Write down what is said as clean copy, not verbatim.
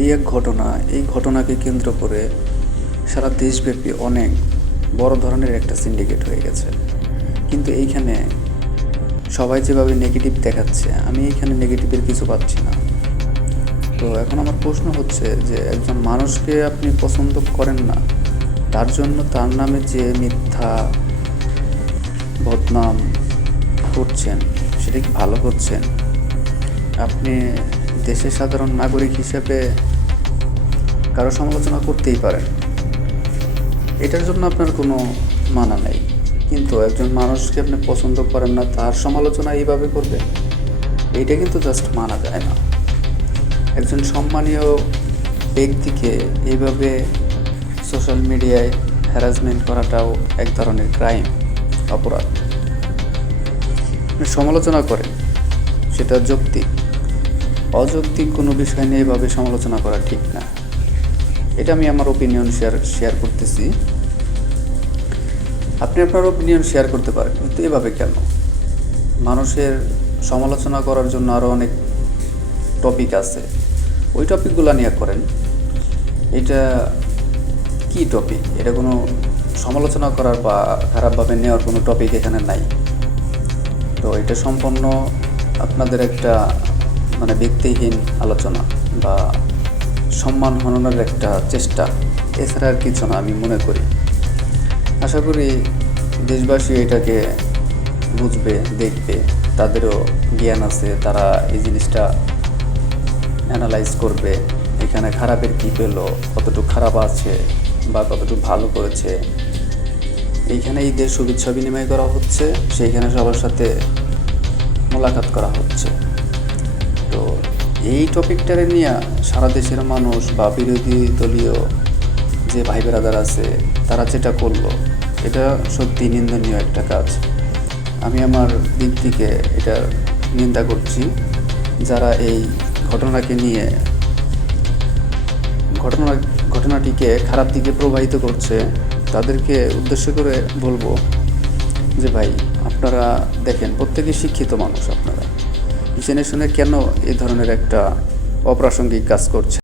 এই এক ঘটনা, এই ঘটনাকে কেন্দ্র করে সারা দেশব্যাপী অনেক বড় ধরনের একটা সিন্ডিকেট হয়ে গেছে। কিন্তু এইখানে সবাই যেভাবে নেগেটিভ দেখাচ্ছে, আমি এইখানে নেগেটিভের কিছু পাচ্ছি না। তো এখন আমার প্রশ্ন হচ্ছে যে একজন মানুষকে আপনি পছন্দ করেন না, তার জন্য তার নামে যে মিথ্যা বদনাম করছেন, সেটা কি ভালো করছেন? আপনি দেশের সাধারণ নাগরিক হিসেবে কারো সমালোচনা করতেই পারেন, এটার জন্য আপনার কোনো মানা নেই। কিন্তু একজন মানুষকে আপনি পছন্দ করেন না, তার সমালোচনা এইভাবে করবে, এইটা কিন্তু জাস্ট মানা যায় না। একজন সম্মানীয় ব্যক্তিকে এইভাবে সোশ্যাল মিডিয়ায় হ্যারাসমেন্ট করাটাও এক ধরনের ক্রাইম, অপরাধ। আপনি সমালোচনা করেন, সেটা যৌক্তিক। অযৌক্তিক কোনো বিষয় নিয়ে এভাবে সমালোচনা করা ঠিক না। এটা আমি আমার ওপিনিয়ন শেয়ার করতেছি। আপনি আপনার ওপিনিয়ন শেয়ার করতে পারেন, কিন্তু এভাবে কেন? মানুষের সমালোচনা করার জন্য আরও অনেক টপিক আছে, ওই টপিকগুলো নিয়ে করেন। এটা কি টপিক? এটা কোনো সমালোচনা করার বা খারাপভাবে নেওয়ার কোনো টপিক এখানে নাই। তো এটা সম্পূর্ণ আপনাদের একটা ব্যক্তিহীন আলোচনা বা সম্মান হননের একটা চেষ্টা, এছাড়া আর কিছু না আমি মনে করি। আশা করি দেশবাসী এটাকে বুঝবে, দেখবে, তাদেরও জ্ঞান আছে, তারা এই জিনিসটা অ্যানালাইজ করবে। এখানে খারাপের কী পেলো, কতটুকু খারাপ আছে বা কতটুকু ভালো করেছে। এইখানে ঈদের শুভেচ্ছা বিনিময় করা হচ্ছে, সেইখানে সবার সাথে মোলাকাত করা হচ্ছে। তো এই টপিকটারে নিয়ে সারা দেশের মানুষ বা বিরোধী দলীয় যে ভাই বেরাদার আছে, তারা যেটা করলো, এটা সত্যি নিন্দনীয় একটা কাজ। আমি আমার দিক থেকে এটা নিন্দা করছি। যারা এই ঘটনাকে নিয়ে ঘটনাটিকে খারাপ দিকে প্রবাহিত করছে, তাদেরকে উদ্দেশ্য করে বলবো যে ভাই, আপনারা দেখেন, প্রত্যেকেই শিক্ষিত মানুষ, আপনারা জেনে শুনে কেন এই ধরনের একটা অপ্রাসঙ্গিক কাজ করছে?